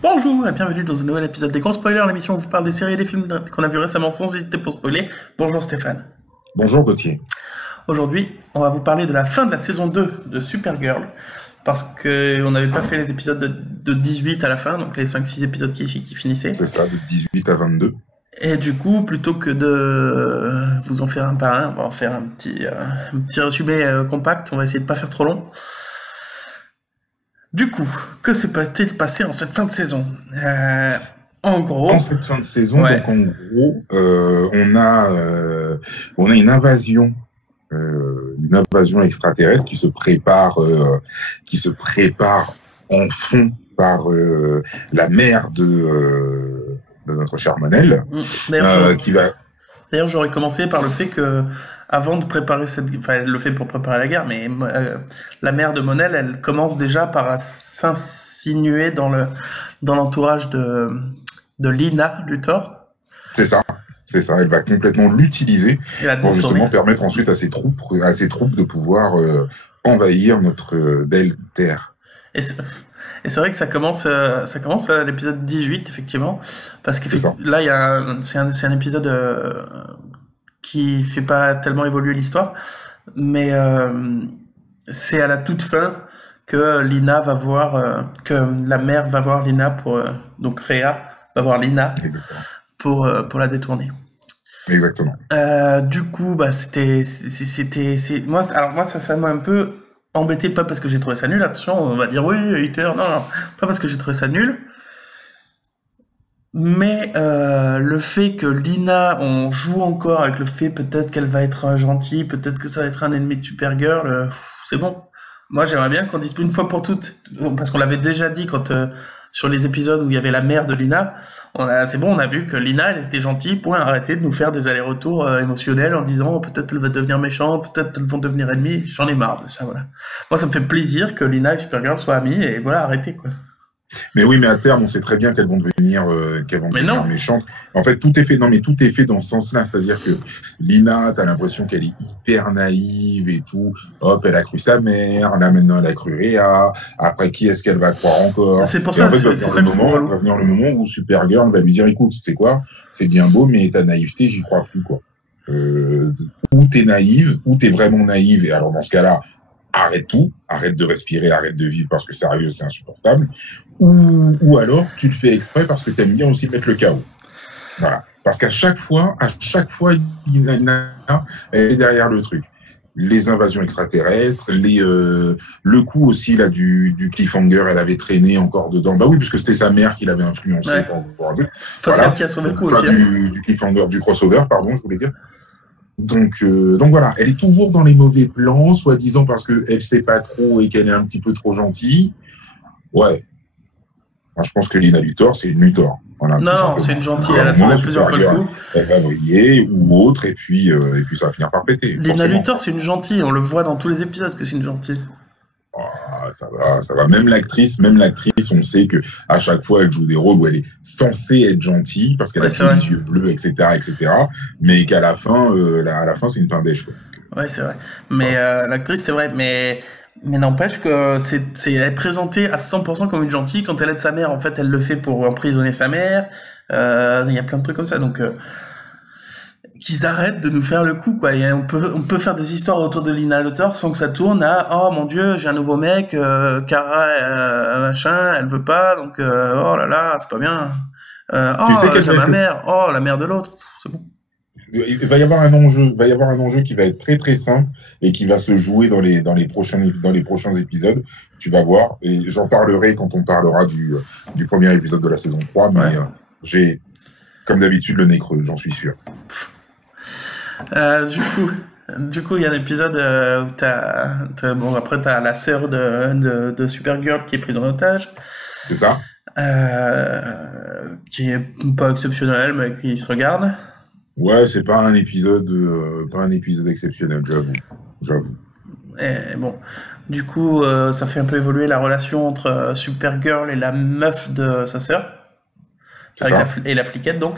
Bonjour et bienvenue dans un nouvel épisode des Gros Spoilers, l'émission où je vous parle des séries et des films qu'on a vus récemment sans hésiter pour spoiler. Bonjour Stéphane. Bonjour Gauthier. Aujourd'hui, on va vous parler de la fin de la saison 2 de Supergirl, parce qu'on n'avait pas fait les épisodes de 18 à la fin, donc les 5-6 épisodes qui finissaient. C'est ça, de 18 à 22. Et du coup, plutôt que de vous en faire un par un, on va en faire un petit résumé compact, on va essayer de pas faire trop long. Du coup, que s'est-il passé en cette fin de saison? En gros... En cette fin de saison, ouais. donc en gros, on a une invasion extraterrestre qui se prépare en fond par la mère de notre cher Mon-El, D'ailleurs, j'aurais commencé par le fait que, avant de préparer elle le fait pour préparer la guerre, mais la mère de Mon-El, elle commence déjà par s'insinuer dans l'entourage de Lina Luthor. C'est ça, elle va complètement l'utiliser pour justement permettre ensuite à ses troupes de pouvoir envahir notre belle Terre. Et c'est vrai que ça commence à l'épisode 18, effectivement, parce que là, c'est un épisode qui fait pas tellement évoluer l'histoire, mais c'est à la toute fin que Lina va voir, que la mère va voir Lina donc Rhea va voir Lina pour la détourner. Exactement. Du coup, bah moi ça m'a un peu embêté, pas parce que j'ai trouvé ça nul, attention, on va dire oui, hater, non, pas parce que j'ai trouvé ça nul, mais le fait que Lina, on joue encore avec le fait peut-être qu'elle va être gentille, peut-être que ça va être un ennemi de Supergirl, c'est bon. Moi j'aimerais bien qu'on dise une fois pour toutes, parce qu'on l'avait déjà dit quand sur les épisodes où il y avait la mère de Lina, c'est bon, on a vu que Lina, elle était gentille, point, arrêter de nous faire des allers-retours émotionnels en disant peut-être elle va devenir méchante, peut-être elles vont devenir ennemies, j'en ai marre de ça, voilà. Moi, ça me fait plaisir que Lina et Supergirl soient amies, et voilà, arrêtez, quoi. Mais oui, mais à terme, on sait très bien qu'elles vont devenir méchantes. En fait, tout est fait dans ce sens-là, c'est-à-dire que Lina, t'as l'impression qu'elle est hyper naïve et tout. Hop, elle a cru sa mère, là maintenant elle a cru Rhea. Après, qui est-ce qu'elle va croire encore? C'est pour ça, c'est ça que je trouve relou. Va venir le moment où Supergirl va lui dire, écoute, tu sais quoi, c'est bien beau, mais ta naïveté, j'y crois plus, quoi. Ou t'es naïve, ou t'es vraiment naïve, et alors dans ce cas-là, arrête tout, arrête de respirer, arrête de vivre parce que sérieux, c'est insupportable. Ou alors, tu le fais exprès parce que t'aimes bien aussi mettre le chaos. Voilà. Parce qu'à chaque fois, Lina est derrière le truc. Les invasions extraterrestres, le coup aussi là du cliffhanger, elle avait traîné encore dedans. Bah oui, puisque c'était sa mère qui l'avait influencé. Ouais. C'est elle qui a sauvé le coup aussi. Du cliffhanger, du crossover, pardon, je voulais dire. Donc voilà, elle est toujours dans les mauvais plans, soi-disant parce qu'elle sait pas trop et qu'elle est un petit peu trop gentille. Ouais. Moi, je pense que Lina Luthor, c'est une Luthor. Voilà, non, c'est une gentille, elle a sauvé plusieurs fois le coup. Elle va briller ou autre, et puis ça va finir par péter. Lina Luthor, c'est une gentille, on le voit dans tous les épisodes que c'est une gentille. Ah, ça va. Même l'actrice, on sait que à chaque fois, elle joue des rôles où elle est censée être gentille parce qu'elle a les yeux bleus, etc., mais qu'à la fin, c'est une pindèche. Ouais, c'est vrai. Mais l'actrice, c'est vrai, mais n'empêche que elle est présentée à 100% comme une gentille. Quand elle aide sa mère, en fait, elle le fait pour emprisonner sa mère. Il y a plein de trucs comme ça, donc qu'ils arrêtent de nous faire le coup, quoi. Et on peut faire des histoires autour de Lina Luthor sans que ça tourne à oh mon dieu, j'ai un nouveau mec, Kara machin, elle veut pas, donc oh là là, c'est pas bien. J'ai ma mère, oh la mère de l'autre, c'est bon. Il va y avoir un enjeu qui va être très très simple et qui va se jouer dans les prochains épisodes. Tu vas voir, et j'en parlerai quand on parlera du premier épisode de la saison 3, mais j'ai, comme d'habitude, le nez creux, j'en suis sûr. Du coup, il y a un épisode où t'as la sœur de Supergirl qui est prise en otage. C'est ça. Qui est pas exceptionnel, mais qui se regarde. Ouais, c'est pas un épisode exceptionnel, j'avoue. Et bon, du coup, ça fait un peu évoluer la relation entre Supergirl et la meuf de sa sœur, et la fliquette donc.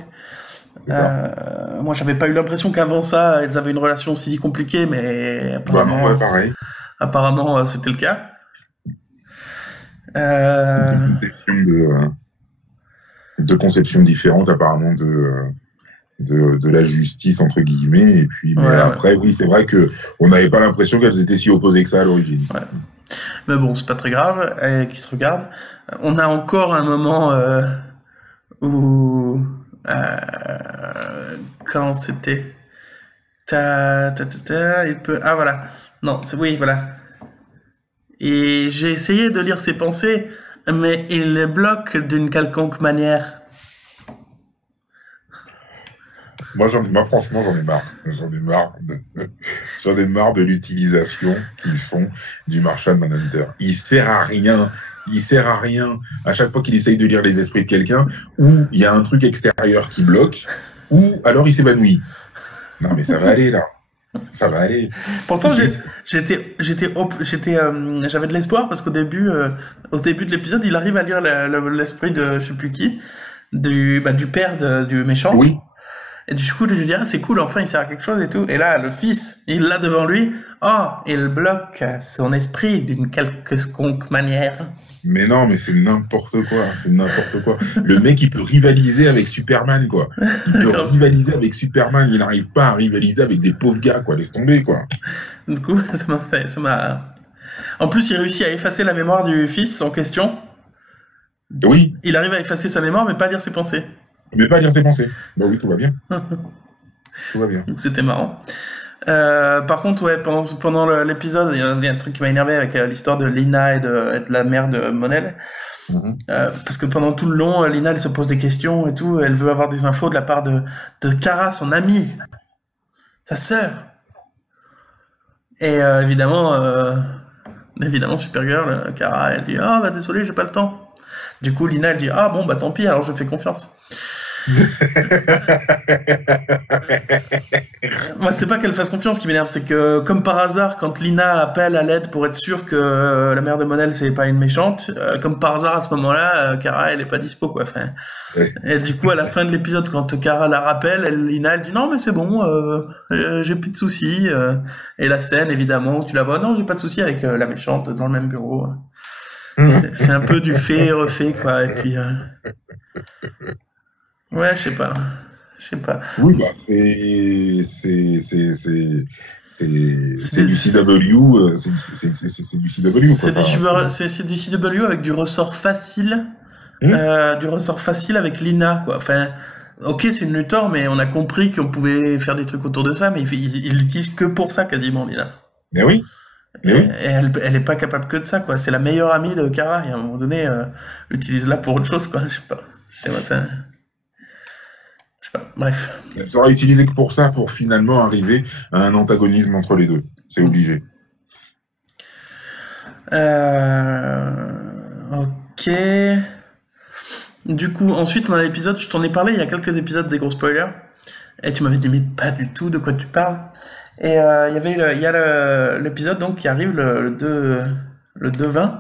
Moi, j'avais pas eu l'impression qu'avant ça, elles avaient une relation si compliquée, mais apparemment, pareil. Apparemment, c'était le cas. Euh, de conceptions différentes apparemment de la justice entre guillemets. Et puis, mais ouais, ouais, après, oui, c'est vrai que on n'avait pas l'impression qu'elles étaient si opposées que ça à l'origine. ouais. Mais bon, c'est pas très grave, qui se regarde. On a encore un moment où... quand c'était... il peut... Ah, voilà. Non, oui, voilà. Et j'ai essayé de lire ses pensées, mais il les bloque d'une quelconque manière. Moi, franchement, j'en ai marre. J'en ai marre de l'utilisation qu'ils font du Martian Manhunter. Il sert à rien. Il sert à rien. À chaque fois qu'il essaye de lire les esprits de quelqu'un, ou il y a un truc extérieur qui bloque, ou alors il s'évanouit. Non, mais ça va aller, là. Ça va aller. Pourtant, j'avais de l'espoir parce qu'au début de l'épisode, il arrive à lire l'esprit de je sais plus qui, du père du méchant. Oui. Et du coup, je lui dis, ah, c'est cool, enfin, il sert à quelque chose et tout. Et là, le fils, il l'a devant lui. Oh, il bloque son esprit d'une quelconque manière. Mais non, mais c'est n'importe quoi. C'est n'importe quoi. Le mec, il peut rivaliser avec Superman, quoi. Il peut rivaliser avec Superman. Il n'arrive pas à rivaliser avec des pauvres gars, quoi. Laisse tomber, quoi. Du coup, ça m'a... En plus, il réussit à effacer la mémoire du fils en question. Oui. Il arrive à effacer sa mémoire, mais pas à lire ses pensées. Mais pas à lire ses pensées. Bah oui, tout va bien. Tout va bien. C'était marrant. Par contre, ouais, pendant l'épisode, il y a un truc qui m'a énervé avec l'histoire de Lina et de la mère de Mon-El. Parce que pendant tout le long, Lina, elle se pose des questions et tout. Elle veut avoir des infos de la part de Kara, son amie, sa sœur. Et évidemment, Supergirl, Kara, elle dit « Ah, bah désolé, j'ai pas le temps. » Du coup, Lina, elle dit « Ah bon, bah tant pis, alors je fais confiance. » Moi, c'est pas qu'elle fasse confiance qui m'énerve, c'est que, comme par hasard, quand Lina appelle à l'aide pour être sûre que la mère de Mon-El, c'est pas une méchante, comme par hasard, à ce moment-là, Kara, elle est pas dispo, quoi. Enfin, et du coup, à la fin de l'épisode, quand Kara la rappelle, Lina, elle dit non, mais c'est bon, j'ai plus de soucis. Et la scène, évidemment, où tu la vois, non, j'ai pas de soucis avec la méchante dans le même bureau. C'est un peu du fait, refait, quoi. Et puis, ouais, je sais pas. Oui, bah c'est du CW, c'est du CW, quoi. C'est du CW avec du ressort facile, avec Lina, quoi. Enfin, ok, c'est une Luthor, mais on a compris qu'on pouvait faire des trucs autour de ça, mais il l'utilise que pour ça, quasiment, Lina. Mais oui. Et elle est pas capable que de ça, quoi. C'est la meilleure amie de Kara, et à un moment donné, utilise-la pour autre chose, quoi. Je sais pas, ça... Je sais pas, bref. Elle sera utilisée que pour ça, pour finalement arriver à un antagonisme entre les deux. C'est obligé. Ok. Du coup, ensuite, on a l'épisode, je t'en ai parlé il y a quelques épisodes des gros spoilers. Et tu m'avais dit, mais pas du tout, de quoi tu parles. Et il y a l'épisode donc qui arrive le 2-20,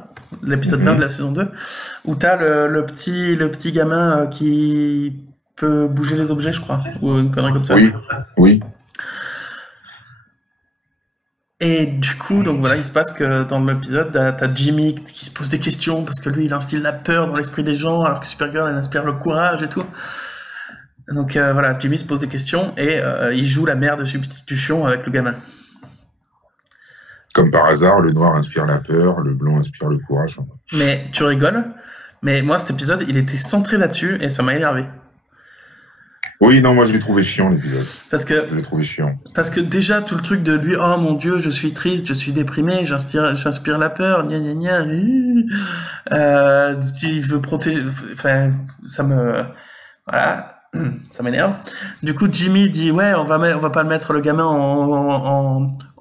l'épisode 20 de la saison 2, où t'as le petit gamin qui peut bouger les objets, je crois, ou une connerie comme ça. Oui. Et du coup, donc voilà, il se passe que dans l'épisode, t'as Jimmy qui se pose des questions, parce que lui, il instille la peur dans l'esprit des gens, alors que Supergirl, elle inspire le courage et tout. Donc voilà, Jimmy se pose des questions, et il joue la mère de substitution avec le gamin. Comme par hasard, le noir inspire la peur, le blanc inspire le courage. Mais tu rigoles, mais moi, cet épisode, il était centré là-dessus, et ça m'a énervé. Oui, non, moi je l'ai trouvé chiant l'épisode. Je l'ai trouvé chiant. Parce que déjà, tout le truc de lui, oh mon Dieu, je suis triste, je suis déprimé, j'inspire la peur, gna gna gna. Il veut protéger. Enfin, voilà, ça m'énerve. Du coup, Jimmy dit, ouais, on va pas mettre le gamin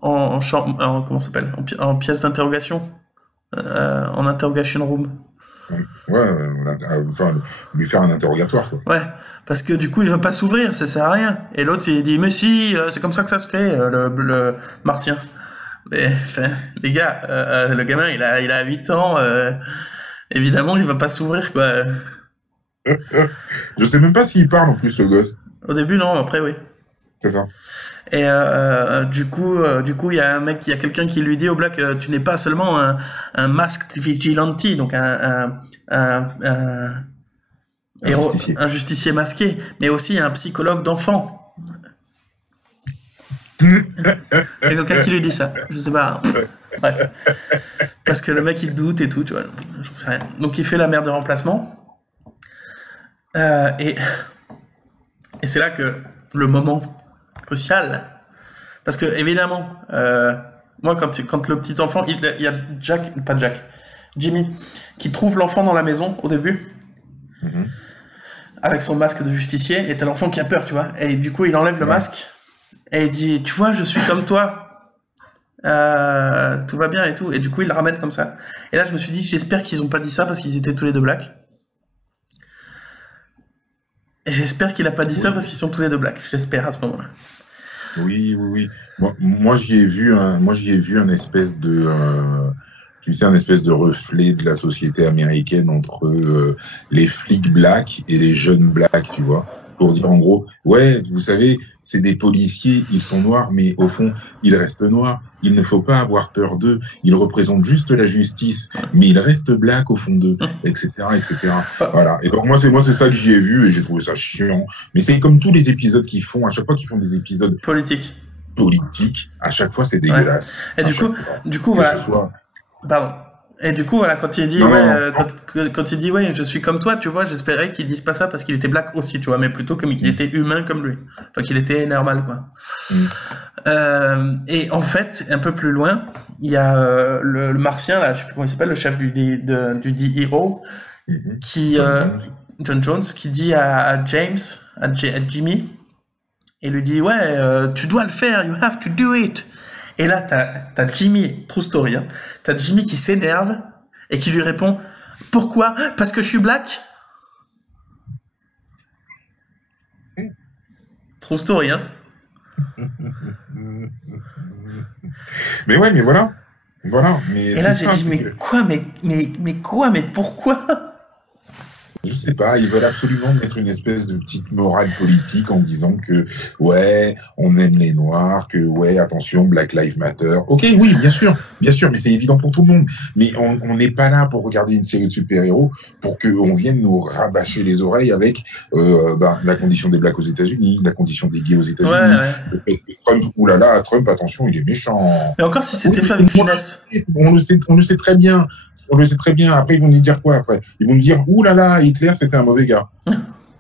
comment ça s'appelle, en pièce d'interrogation, en interrogation room. Ouais, enfin, lui faire un interrogatoire, quoi. Ouais, parce que du coup, il va pas s'ouvrir, ça sert à rien. Et l'autre, il dit, mais si, c'est comme ça que ça se fait, le martien. Mais, enfin, les gars, le gamin, il a 8 ans, évidemment, il va pas s'ouvrir, quoi. Je sais même pas s'il parle, en plus, le gosse. Au début, non, après, oui. C'est ça. Et du coup, il y a il y a quelqu'un qui lui dit au Black, tu n'es pas seulement un masked vigilante, donc un héros, Justicier. un justicier masqué, mais aussi un psychologue d'enfant. Il y a quelqu'un qui lui dit ça, je sais pas. Bref. Parce que le mec il doute et tout, tu vois. J'en sais rien. Donc il fait la mère de remplacement. Et c'est là que le moment crucial. Parce que évidemment, moi quand le petit enfant, il y a Jimmy, qui trouve l'enfant dans la maison au début. Mhm. Avec son masque de justicier, et t'as l'enfant qui a peur, tu vois. Et du coup il enlève le masque. Et il dit, tu vois, je suis comme toi. Tout va bien et tout. Et du coup, il le ramène comme ça. Et là, je me suis dit, j'espère qu'ils ont pas dit ça parce qu'ils étaient tous les deux blacks. Et j'espère qu'il a pas dit ça parce qu'ils sont tous les deux blacks. J'espère à ce moment-là. Oui, oui, oui. Moi, j'y ai vu un espèce de, tu sais, un espèce de reflet de la société américaine entre les flics blacks et les jeunes blacks, tu vois. Pour dire en gros, ouais, vous savez, c'est des policiers, ils sont noirs, mais au fond, ils restent noirs. Il ne faut pas avoir peur d'eux. Ils représentent juste la justice, mais ils restent blacks au fond d'eux, etc., etc. Voilà. Et donc moi, c'est ça que j'y ai vu et j'ai trouvé ça chiant. Mais c'est comme tous les épisodes qu'ils font. À chaque fois qu'ils font des épisodes politiques, à chaque fois, c'est dégueulasse. Et du coup, voilà. Pardon. Et du coup, voilà, quand il dit, quand il dit, ouais, je suis comme toi, tu vois, j'espérais qu'il dise pas ça parce qu'il était black aussi, tu vois, mais plutôt comme qu'il était humain comme lui. Enfin, qu'il était normal, quoi. Et en fait, un peu plus loin, il y a le martien, là, je sais plus comment il s'appelle, le chef du DEO, qui, John Jones, qui dit à James, à Jimmy, et lui dit, ouais, tu dois le faire, you have to do it. Et là, t'as Jimmy, true story, hein, t'as Jimmy qui s'énerve et qui lui répond « Pourquoi ? Parce que je suis black ?» True story, hein. Mais ouais, mais voilà. Voilà. Mais et là, j'ai dit « Mais quoi ? Mais pourquoi ?» Je sais pas, ils veulent absolument mettre une espèce de petite morale politique en disant que, ouais, on aime les Noirs, que, ouais, attention, Black Lives Matter. Ok, oui, bien sûr, mais c'est évident pour tout le monde. Mais on n'est pas là pour regarder une série de super-héros pour qu'on vienne nous rabâcher les oreilles avec la condition des Blacks aux États-Unis, la condition des gays aux États-Unis. Le fait que Trump, oulala, Trump, attention, il est méchant. Mais encore si c'était fait avec finesse. On le sait très bien. On le sait très bien. Après, ils vont nous dire quoi après ? Ils vont nous dire, oulala, Hitler, c'était un mauvais gars.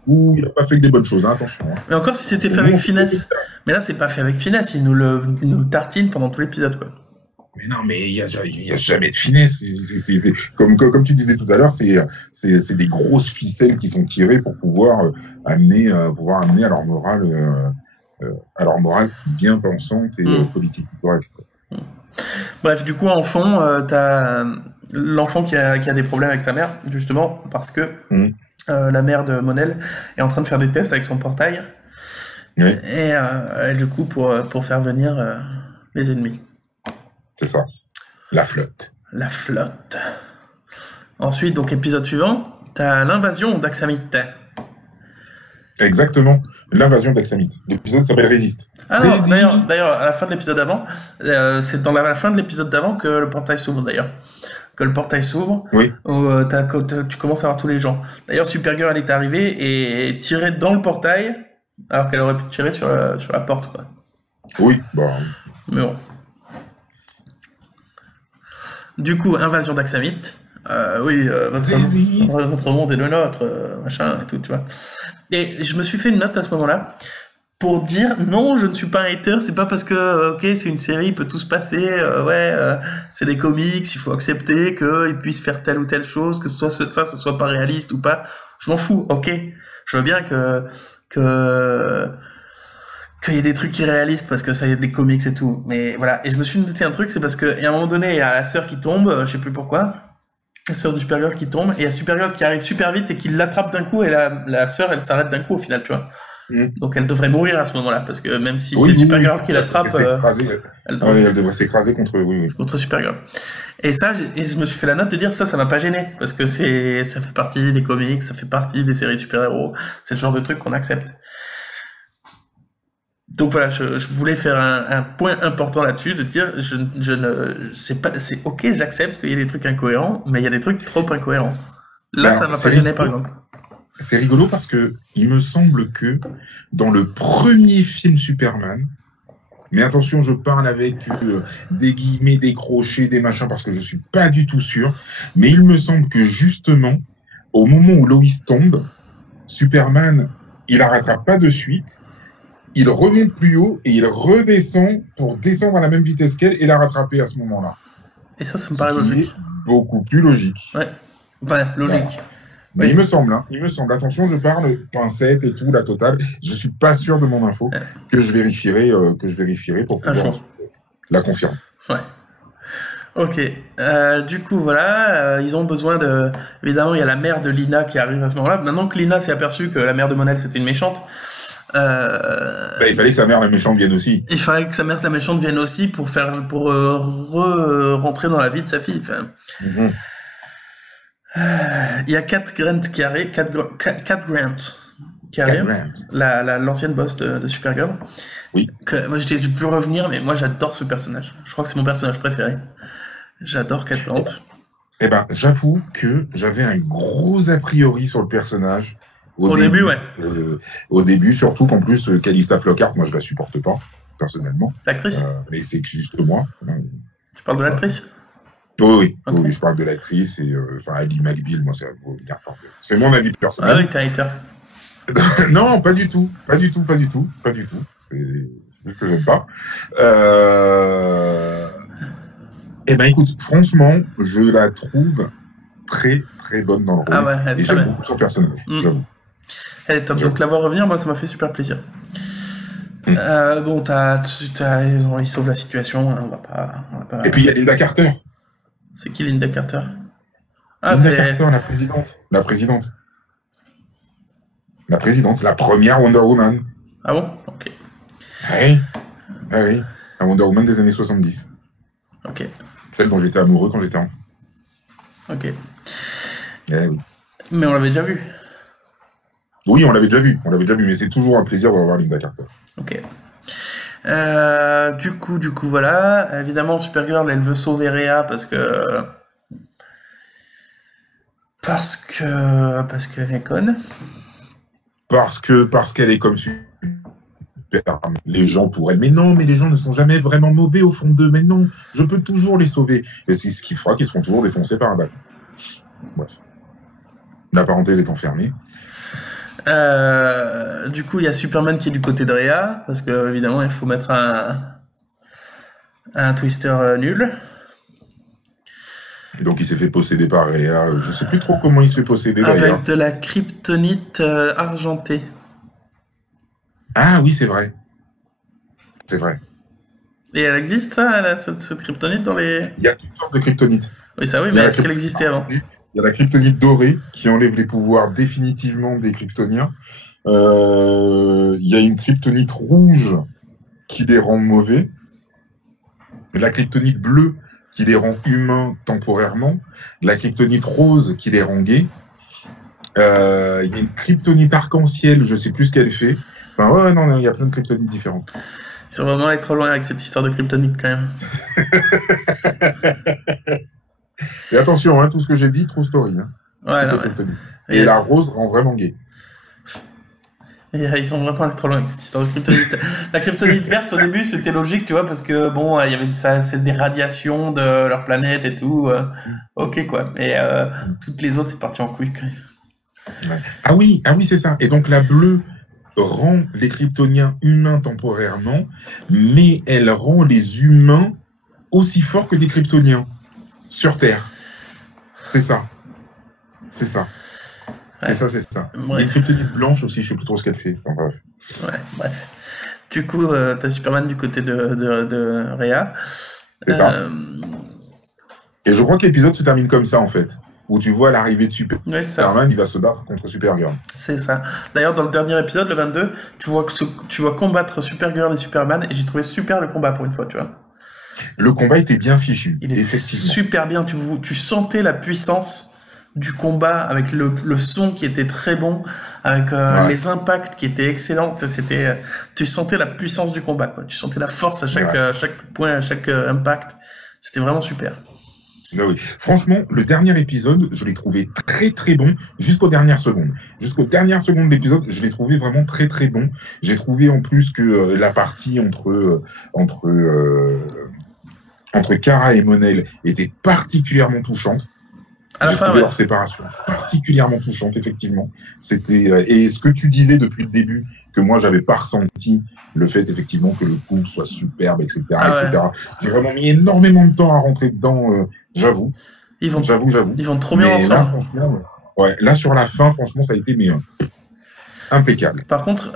Ou il n'a pas fait que des bonnes choses, hein, attention. Hein. Mais encore si c'était fait avec finesse. Mais là, c'est pas fait avec finesse. Il nous tartine pendant tout l'épisode, quoi. Mais non, mais il y a jamais de finesse. Comme tu disais tout à l'heure, c'est des grosses ficelles qui sont tirées pour pouvoir amener à leur morale bien pensante et politique correcte. Bref, du coup, en fond, t'as l'enfant qui a des problèmes avec sa mère, justement, parce que la mère de Mon-El est en train de faire des tests avec son portail. Oui. Et du coup, pour faire venir les ennemis. C'est ça. La flotte. La flotte. Ensuite, donc, épisode suivant, t'as l'invasion d'Axamit. Exactement. L'invasion d'Axamit. L'épisode s'appelle Résiste. Ah non, d'ailleurs, à la fin de l'épisode avant, c'est dans la fin de l'épisode d'avant que le portail s'ouvre, d'ailleurs. Que le portail s'ouvre, oui. Où tu commences à voir tous les gens. D'ailleurs, Supergirl, elle est arrivée et tirée dans le portail, alors qu'elle aurait pu tirer sur la porte, quoi. Oui, bah... Mais bon. Du coup, invasion d'Axamit. Votre monde est le nôtre, machin et tout, tu vois. Et je me suis fait une note à ce moment-là pour dire non, je ne suis pas un hater, c'est pas parce que c'est une série, il peut tout se passer, c'est des comics, il faut accepter qu'ils puissent faire telle ou telle chose, que ce soit pas réaliste ou pas. Je m'en fous, ok. Je veux bien qu'il y ait des trucs irréalistes parce que ça y a des comics et tout. Mais voilà. Et je me suis noté un truc, c'est parce qu'à un moment donné, il y a la sœur qui tombe, je sais plus pourquoi. La sœur du Supergirl qui tombe, et il y a Supergirl qui arrive super vite et qui l'attrape d'un coup, et la sœur, elle s'arrête d'un coup au final, tu vois. Donc elle devrait mourir à ce moment-là, parce que même si c'est Supergirl qui l'attrape, elle devrait s'écraser contre Supergirl. Et ça, je me suis fait la note de dire ça m'a pas gêné, parce que ça fait partie des comics, ça fait partie des séries super-héros, c'est le genre de truc qu'on accepte. Donc voilà, je voulais faire un point important là-dessus, de dire, je ne, c'est pas, c'est ok, j'accepte qu'il y ait des trucs incohérents, mais il y a des trucs trop incohérents. Là, ça m'a pas gêné, par exemple. C'est rigolo parce que il me semble que dans le premier film Superman, mais attention, je parle avec des guillemets, des crochets, des machins, parce que je suis pas du tout sûr, mais il me semble que justement, au moment où Lois tombe, Superman, il la rattrape pas de suite, il remonte plus haut et il redescend pour descendre à la même vitesse qu'elle et la rattraper à ce moment-là. Et ça me paraît logique. Beaucoup plus logique. Ouais, enfin, logique. Voilà. Mais oui. Il me semble, attention, je parle pincette et tout, la totale. Je suis pas sûr de mon info, que je vérifierai pour pouvoir la confirmer. Ouais. Ok. Du coup, voilà, ils ont besoin de. Évidemment, il y a la mère de Lina qui arrive à ce moment-là. Maintenant que Lina s'est aperçue que la mère de Mon-El c'était une méchante. Il fallait que sa mère la méchante vienne aussi. Il fallait que sa mère la méchante vienne aussi pour rentrer dans la vie de sa fille. Enfin. Mm-hmm. Il y a Cat Grant qui arrive, l'ancienne boss de Supergirl. Oui. Moi, j'ai pu revenir, mais moi, j'adore ce personnage. Je crois que c'est mon personnage préféré. J'adore Cat Grant. Eh ben, j'avoue que j'avais un gros a priori sur le personnage. Au début, ouais. Au début, surtout qu'en plus, Calista Flockhart, moi, je la supporte pas, personnellement. L'actrice mais c'est juste moi. Tu parles de l'actrice? Oui, okay. Oui, je parle de l'actrice et Ali McBeal, moi, c'est mon avis personnel. Ah oui, t'es un hater. Non, pas du tout. C'est juste que j'aime pas. Eh ben, écoute, franchement, je la trouve très, très bonne dans le rôle. Ah ouais, elle est j'aime beaucoup son personnage, j'avoue. Elle est top. Donc, la voir revenir, moi, ça m'a fait super plaisir. Bon, il sauve la situation, hein, on va pas... Et puis, il y a Linda Carter. C'est qui Linda Carter? Linda Carter, la présidente, la première Wonder Woman. Ah bon? Ok. Oui, la Wonder Woman des années 70. Ok. Celle dont j'étais amoureux quand j'étais enfant. Ok. Oui. Mais on l'avait déjà vu. Oui, on l'avait déjà vu, mais c'est toujours un plaisir de revoir Linda Carter. Ok. Du coup, voilà. Évidemment, Supergirl, elle veut sauver Rhea parce qu'elle est conne. Parce qu'elle est comme Superman. Les gens pourraient, mais non, mais les gens ne sont jamais vraiment mauvais au fond d'eux. Mais non, je peux toujours les sauver. Et c'est ce qui fera qu'ils seront toujours défoncés par un ballon. Bref. La parenthèse étant fermée. Du coup, il y a Superman qui est du côté de Rhea, parce que évidemment, il faut mettre un Twister nul. Et donc, il s'est fait posséder par Rhea. Je sais plus trop comment il se fait posséder. Avec d'ailleurs. de la kryptonite argentée. Ah oui, c'est vrai. C'est vrai. Et elle existe, ça, cette kryptonite dans les... Il y a toutes sortes de kryptonite. Oui, ça oui, mais est-ce qu'elle existait avant? Il y a la kryptonite dorée qui enlève les pouvoirs définitivement des kryptoniens. Il y a une kryptonite rouge qui les rend mauvais. La kryptonite bleue qui les rend humains temporairement. La kryptonite rose qui les rend gays. Il y a une kryptonite arc-en-ciel, je sais plus ce qu'elle fait. Enfin, ouais, non, il y a plein de kryptonites différentes. Ils sont vraiment allés trop loin avec cette histoire de kryptonite quand même. Et attention, tout ce que j'ai dit, true story. Ouais, non, Et la rose rend vraiment gay. Et ils sont vraiment allés trop loin avec cette histoire de kryptonite. La kryptonite verte, au début, c'était logique, tu vois, parce que bon, il y avait c'est des radiations de leur planète et tout. Ok, quoi. Mais toutes les autres, c'est parti en couille quand même. Ouais. Ah oui, c'est ça. Et donc la bleue rend les kryptoniens humains temporairement, mais elle rend les humains aussi forts que des kryptoniens sur Terre. C'est ça. Ouais. C'est ça. Bref. Les kryptonites blanches aussi, je sais plus trop ce qu'elle fait. Enfin, bref. Ouais, bref. Du coup, t'as Superman du côté de Rhea. C'est ça. Et je crois que l'épisode se termine comme ça, en fait. Où tu vois l'arrivée de Superman, il va se battre contre Supergirl. C'est ça. D'ailleurs, dans le dernier épisode, le 22, tu vois combattre Supergirl et Superman, et j'ai trouvé super le combat pour une fois, tu vois. Le combat était bien fichu, il était effectivement. Super bien, tu sentais la puissance du combat, avec le son qui était très bon, avec les impacts qui étaient excellents. C'était, tu sentais la puissance du combat, quoi. Tu sentais la force à chaque point, à chaque impact. C'était vraiment super. Ah oui. Franchement, le dernier épisode, je l'ai trouvé très très bon jusqu'aux dernières secondes. Jusqu'aux dernières secondes de l'épisode, je l'ai trouvé vraiment très très bon. J'ai trouvé en plus que la partie entre Kara et Mon-El était particulièrement touchante. J'ai trouvé leur séparation particulièrement touchante, effectivement. C'était et ce que tu disais depuis le début, que moi j'avais pas ressenti, le fait effectivement que le couple soit superbe, etc., etc. J'ai vraiment mis énormément de temps à rentrer dedans, j'avoue. J'avoue. Ils vont trop bien ensemble. Là, franchement, là sur la fin, franchement, ça a été impeccable. Par contre,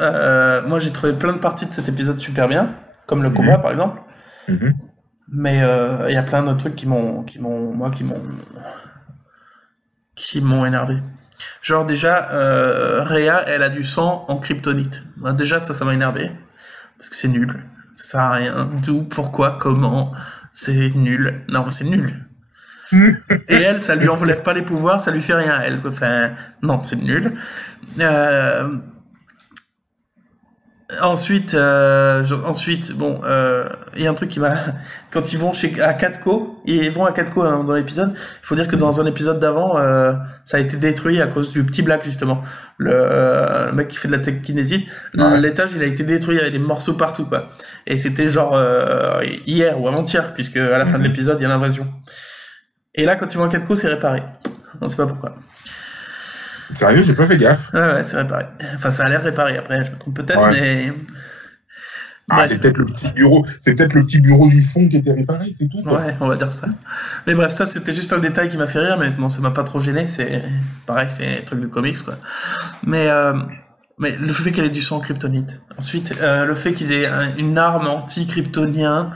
moi j'ai trouvé plein de parties de cet épisode super bien, comme le combat par exemple. Mais il y a plein de trucs qui m'ont énervé. Genre déjà, Rhea, elle a du sang en kryptonite. Déjà ça m'a énervé. Parce que c'est nul. Ça sert à rien. D'où, pourquoi, comment. C'est nul. Non, c'est nul. Et elle, ça lui enlève pas les pouvoirs, ça lui fait rien à elle. Enfin, non, c'est nul. Ensuite, bon, il y a un truc qui m'a... Quand ils vont à Katko, ils vont à Katko dans l'épisode, il faut dire que dans un épisode d'avant, ça a été détruit à cause du petit Black, justement. Le mec qui fait de la télékinésie, l'étage, il a été détruit, il y avait des morceaux partout, quoi. Et c'était genre hier ou avant-hier, puisque à la fin de l'épisode, il y a l'invasion. Et là, quand ils vont à Katko, c'est réparé. On sait pas pourquoi. Sérieux, j'ai pas fait gaffe. Ouais, c'est réparé. Enfin, ça a l'air réparé. Après, je me trompe peut-être, mais... Ah, c'est peut-être le petit bureau. C'est peut-être le petit bureau du fond qui était réparé, c'est tout. Quoi. Ouais, on va dire ça. Mais bref, ça c'était juste un détail qui m'a fait rire, mais bon, ça m'a pas trop gêné. C'est pareil, c'est un truc de comics, quoi. Mais le fait qu'elle ait du sang kryptonite. Ensuite, le fait qu'ils aient une arme anti-kryptonien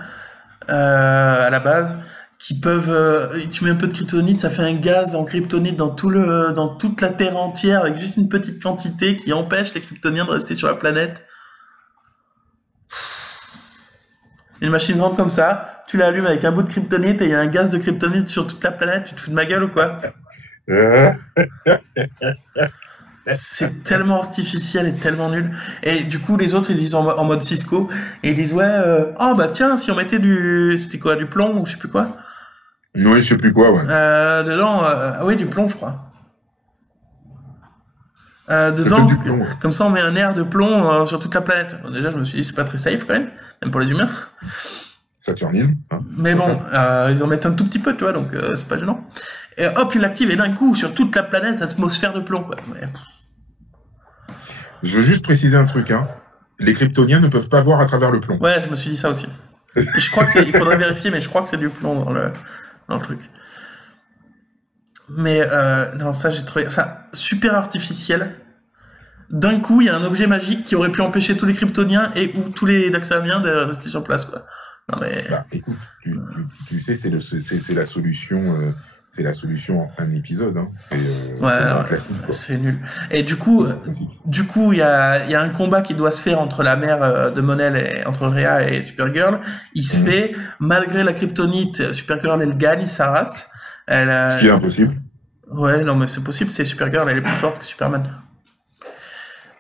à la base, qui peuvent, tu mets un peu de kryptonite, ça fait un gaz en kryptonite dans toute la Terre entière avec juste une petite quantité qui empêche les kryptoniens de rester sur la planète. Une machine grande comme ça, tu l'allumes avec un bout de kryptonite et il y a un gaz de kryptonite sur toute la planète, tu te fous de ma gueule ou quoi? C'est tellement artificiel et tellement nul. Et du coup, les autres, ils disent en mode Cisco, et ils disent oh bah tiens, si on mettait c'était quoi, du plomb ou je sais plus quoi? Oui, je sais plus quoi, ouais. Dedans, oui, du plomb, je crois. Dedans, du plomb, ouais. Comme ça on met un air de plomb sur toute la planète. Bon, déjà je me suis dit c'est pas très safe quand même pour les humains. Saturnisme. Hein, mais bon, ils en mettent un tout petit peu, tu vois, donc c'est pas gênant. Et hop, ils l'activent et d'un coup sur toute la planète, atmosphère de plomb. Ouais. Je veux juste préciser un truc, hein. Les kryptoniens ne peuvent pas voir à travers le plomb. Ouais, je me suis dit ça aussi. Et je crois que il faudrait vérifier, mais je crois que c'est du plomb dans le truc. Mais non, ça j'ai trouvé ça super artificiel. D'un coup, il y a un objet magique qui aurait pu empêcher tous les kryptoniens et ou tous les daxamiens de rester sur place, quoi. Non mais. Bah, écoute, tu sais, c'est la solution. C'est la solution en un épisode. Hein. C'est nul. Et du coup, il y a un combat qui doit se faire entre la mère de Mon-El et entre Rhea et Supergirl. Il se fait malgré la kryptonite. Supergirl, elle gagne sa race. Ce qui est impossible. Ouais, non, mais c'est possible, c'est Supergirl, elle est plus forte que Superman.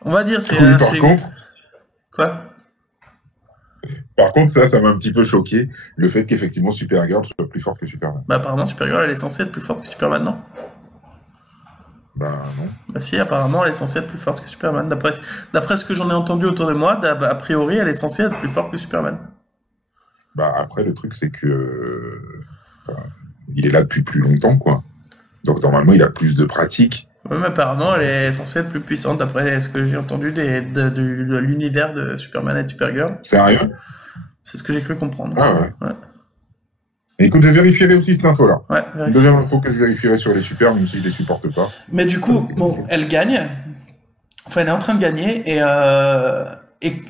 On va dire, c'est... Par contre... Quoi ? Par contre, ça m'a un petit peu choqué, le fait qu'effectivement Supergirl soit plus forte que Superman. Bah apparemment, Supergirl, elle est censée être plus forte que Superman, non ? Bah non. Bah si, apparemment, elle est censée être plus forte que Superman. D'après ce que j'en ai entendu autour de moi, a priori, elle est censée être plus forte que Superman. Bah après, le truc, c'est que... il est là depuis plus longtemps, quoi. Donc normalement, il a plus de pratique. Oui, mais apparemment, elle est censée être plus puissante, d'après ce que j'ai entendu de l'univers de Superman et de Supergirl. Sérieux ? C'est ce que j'ai cru comprendre. Ah ouais. Écoute, je vérifierai aussi cette info-là. Ouais, une deuxième info que je vérifierai sur les super, même si je les supporte pas. Mais du coup, bon, elle gagne. Enfin, elle est en train de gagner. Et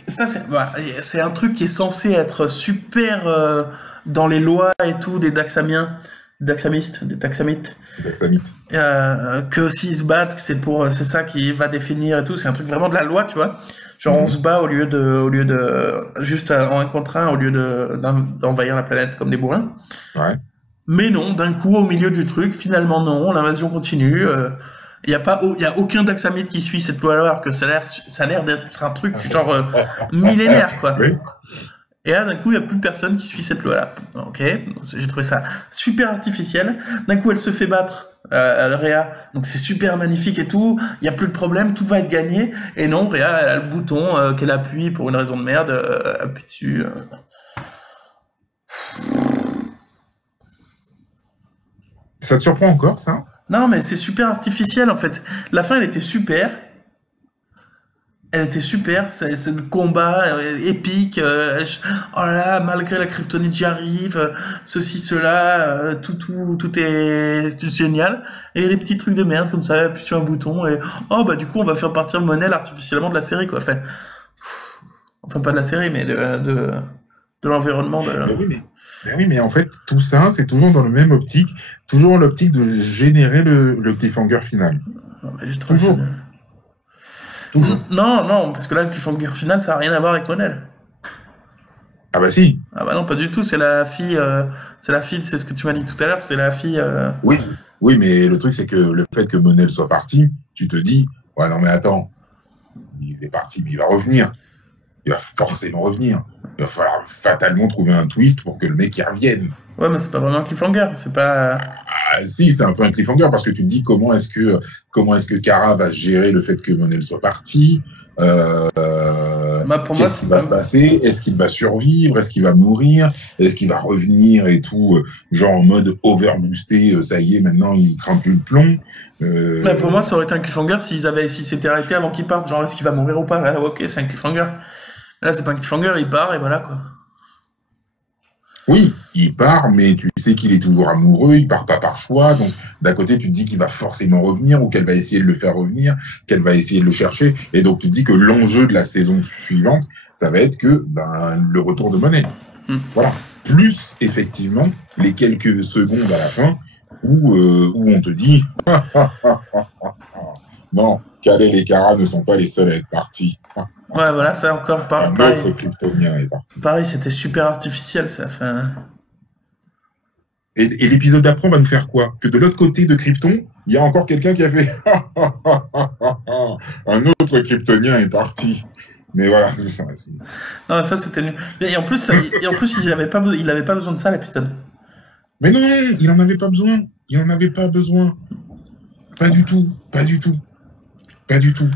ça, c'est un truc qui est censé être super dans les lois et tout des Daxamiens. Des Daxamites. Que s'ils se battent, c'est ça qui va définir et tout. C'est un truc vraiment de la loi, tu vois. Genre on se bat au lieu de juste en un contre un, au lieu d'envahir la planète comme des bourrins. Ouais. Mais non, d'un coup, au milieu du truc, finalement non, l'invasion continue. Il y a aucun Daxamite qui suit cette loi-là, alors que ça a l'air d'être un truc genre millénaire, quoi. Oui. Et là, d'un coup, il n'y a plus personne qui suit cette loi-là. Ok, j'ai trouvé ça super artificiel. D'un coup, elle se fait battre, Rhea. Donc c'est super magnifique et tout. Il n'y a plus de problème, tout va être gagné. Et non, Rhea, elle a le bouton qu'elle appuie pour une raison de merde. Appuie dessus. Ça te surprend encore, ça? Non, mais c'est super artificiel, en fait. La fin, elle était super. Elle était super, c'est le combat épique. Oh là là, malgré la kryptonite, j'y arrive. Ceci, cela, tout est génial. Et les petits trucs de merde comme ça, appuie sur un bouton et oh bah du coup on va faire partir Monel artificiellement de la série quoi. Enfin pas de la série mais de l'environnement. Mais oui, mais en fait tout ça c'est toujours dans le même optique, toujours l'optique de générer le cliffhanger final. Non, mais j'ai trouvé ça. Toujours. Non, parce que là, le cliffhanger final, ça n'a rien à voir avec Monel. Ah bah si. Ah bah non, pas du tout, c'est la fille, c'est ce que tu m'as dit tout à l'heure, c'est la fille... Oui, mais le truc, c'est que le fait que Monel soit parti, tu te dis, ouais, non mais attends, il est parti, mais il va revenir. Il va forcément revenir. Il va falloir fatalement trouver un twist pour que le mec y revienne. Ouais, mais c'est pas vraiment un cliffhanger, c'est pas... Ah si, c'est un peu un cliffhanger, parce que tu te dis comment est-ce que Kara va gérer le fait que Monel soit parti, qu'est-ce qui va se passer, est-ce qu'il va survivre, est-ce qu'il va mourir, est-ce qu'il va revenir et tout, genre en mode overboosté, ça y est, maintenant il craint plus le plomb. Mais pour moi, ça aurait été un cliffhanger s'ils s'étaient arrêtés avant qu'il parte, genre est-ce qu'il va mourir ou pas, là, ok, c'est un cliffhanger. Là, c'est pas un cliffhanger, il part et voilà quoi. Oui, il part, mais tu sais qu'il est toujours amoureux, il part pas par choix, donc d'un côté tu te dis qu'il va forcément revenir ou qu'elle va essayer de le faire revenir, qu'elle va essayer de le chercher, et donc tu te dis que l'enjeu de la saison suivante, ça va être que le retour de Monel. Voilà. Plus effectivement les quelques secondes à la fin où on te dit non, Kal-El et Kara ne sont pas les seuls à être partis. Ouais, voilà, ça encore pareil. Un autre Kryptonien est parti. Pareil, c'était super artificiel, ça. Enfin... Et l'épisode d'après, on va nous faire quoi? Que de l'autre côté de Krypton, il y a encore quelqu'un qui a fait un autre Kryptonien est parti. Mais voilà. Non, ça c'était nul. Et en plus, il avait pas besoin de ça l'épisode. Mais non, il en avait pas besoin. Il en avait pas besoin. Pas du tout. Pas du tout. Pas du tout.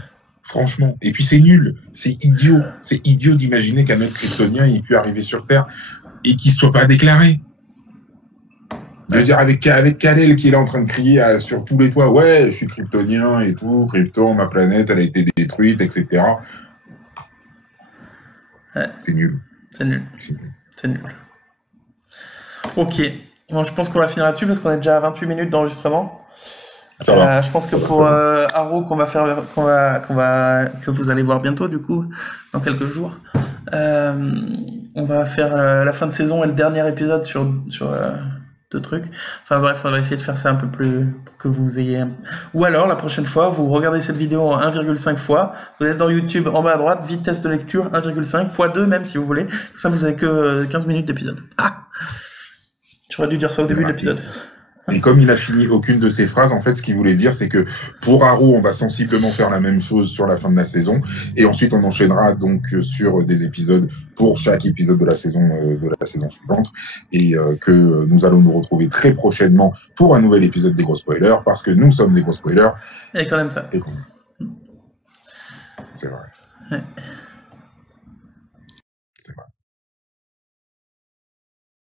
Franchement. Et puis c'est nul. C'est idiot. C'est idiot d'imaginer qu'un autre Kryptonien il peut arriver sur Terre et qu'il soit pas déclaré. Je veux dire, avec Kal-El qui est là en train de crier sur tous les toits, ouais, je suis kryptonien et tout, Krypton, ma planète, elle a été détruite, etc. Ouais. C'est nul. C'est nul. C'est nul. Ok. Bon, je pense qu'on va finir là-dessus parce qu'on est déjà à 28 minutes d'enregistrement. Je pense que pour Arrow que vous allez voir bientôt du coup dans quelques jours, on va faire la fin de saison et le dernier épisode sur deux trucs. Enfin bref, on va essayer de faire ça un peu plus pour que vous ayez. Ou alors la prochaine fois, vous regardez cette vidéo en 1,5 fois. Vous êtes dans YouTube en bas à droite, vitesse de lecture 1,5 fois 2 même si vous voulez. Comme ça, vous avez que 15 minutes d'épisode. Ah, j'aurais dû dire ça au début de l'épisode. Et comme il a fini aucune de ses phrases, en fait, ce qu'il voulait dire, c'est que pour Arrow, on va sensiblement faire la même chose sur la fin de la saison, et ensuite on enchaînera donc sur des épisodes pour chaque épisode de la saison suivante, et que nous allons nous retrouver très prochainement pour un nouvel épisode des gros spoilers, parce que nous sommes des gros spoilers. Et quand même ça. C'est vrai. Ouais.